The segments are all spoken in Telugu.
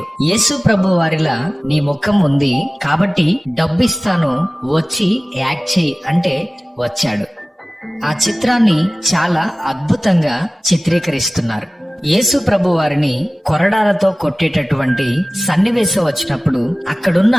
స్క్రిప్ట్. యేసు ప్రభు వారిలా నీ ముఖం ఉంది కాబట్టి డబ్బిస్తాను, వచ్చి యాక్ట్ చేయి అంటే వచ్చాడు. ఆ చిత్రాన్ని చాలా అద్భుతంగా చిత్రీకరిస్తున్నారు. యేసు ప్రభు వారిని కొరడాలతో కొట్టేటటువంటి సన్నివేశం వచ్చినప్పుడు అక్కడున్న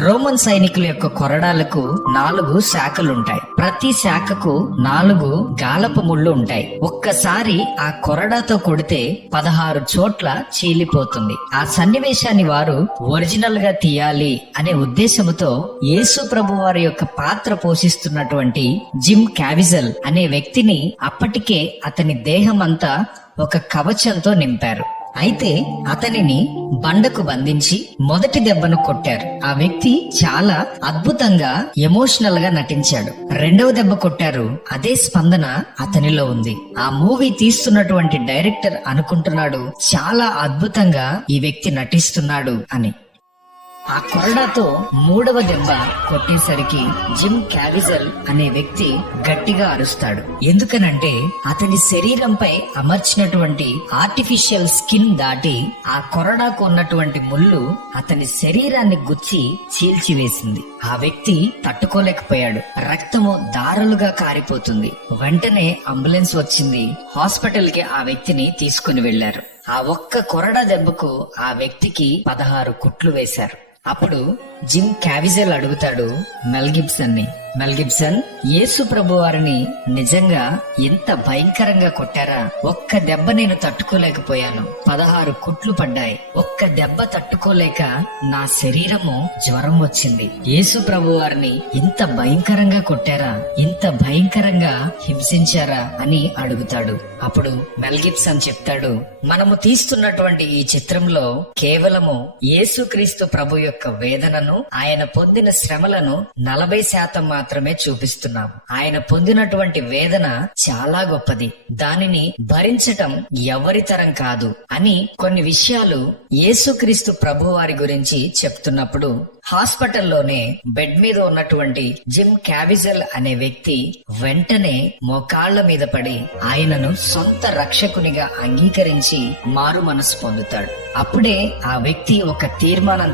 రోమన్ సైనికుల యొక్క కొరడాలకు 4 శాఖలుంటాయి. ప్రతి శాఖకు 4 గాలపు ముళ్ళు ఉంటాయి. ఒక్కసారి ఆ కొరడాతో కొడితే 16 చోట్ల చీలిపోతుంది. ఆ సన్నివేశాన్ని వారు ఒరిజినల్ గా తీయాలి అనే ఉద్దేశంతో యేసు ప్రభు వారి యొక్క పాత్ర పోషిస్తున్నటువంటి జిమ్ క్యావిజల్ అనే వ్యక్తిని అప్పటికే అతని దేహం అంతా ఒక కవచంతో నింపారు. అయితే అతనిని బండకు బంధించి మొదటి దెబ్బను కొట్టారు. ఆ వ్యక్తి చాలా అద్భుతంగా ఎమోషనల్ గా నటించాడు. రెండవ దెబ్బ కొట్టారు, అదే స్పందన అతనిలో ఉంది. ఆ మూవీ తీస్తున్నటువంటి డైరెక్టర్ అనుకుంటున్నాడు చాలా అద్భుతంగా ఈ వ్యక్తి నటిస్తున్నాడు అని. ఆ కొరడాతో 3వ దెబ్బ కొట్టేసరికి జిమ్ క్యావిజల్ అనే వ్యక్తి గట్టిగా అరుస్తాడు. ఎందుకనంటే అతని శరీరంపై అమర్చినటువంటి ఆర్టిఫిషియల్ స్కిన్ దాటి ఆ కొరడాకు ఉన్నటువంటి ముళ్ళు అతని శరీరాన్ని గుచ్చి చీల్చివేసింది. ఆ వ్యక్తి తట్టుకోలేకపోయాడు. రక్తము దారలుగా కారిపోతుంది. వెంటనే అంబులెన్స్ వచ్చింది. హాస్పిటల్ కి ఆ వ్యక్తిని తీసుకుని వెళ్లారు. ఆ ఒక్క కొరడా దెబ్బకు ఆ వ్యక్తికి 16 కుట్లు వేశారు. అప్పుడు జిమ్ క్యావిజల్ అడుగుతాడు మెల్ గిబ్సన్ ని, మెల్ గిబ్సన్, యేసు ప్రభు వారిని నిజంగా ఎంత భయంకరంగా కొట్టారా? ఒక్క దెబ్బ నేను తట్టుకోలేకపోయాను. 16 కుట్లు పడ్డాయి. ఒక్క దెబ్బ తట్టుకోలేక నా శరీరము జ్వరం వచ్చింది. యేసు ప్రభు వారిని ఇంత భయంకరంగా కొట్టారా? ఇంత భయంకరంగా హింసించారా అని అడుగుతాడు. అప్పుడు మెల్ గిబ్సన్ చెప్తాడు, మనము తీస్తున్నటువంటి ఈ చిత్రంలో కేవలము యేసుక్రీస్తు ప్రభు యొక్క వేదనను, ఆయన పొందిన శ్రమలను 40% మాత్రమే చూపిస్తున్నాం. ఆయన పొందినటువంటి వేదన చాలా గొప్పది, దానిని భరించటం ఎవరి తరం కాదు అని కొన్ని విషయాలు యేసుక్రీస్తు ప్రభు వారి గురించి చెప్తున్నప్పుడు హాస్పిటల్లోనే బెడ్ మీద ఉన్నటువంటి జిమ్ క్యావిజల్ అనే వ్యక్తి వెంటనే మోకాళ్ల మీద పడి ఆయనను సొంత రక్షకునిగా అంగీకరించి మారు మనసు పొందుతాడు. అప్పుడే ఆ వ్యక్తి ఒక తీర్మానం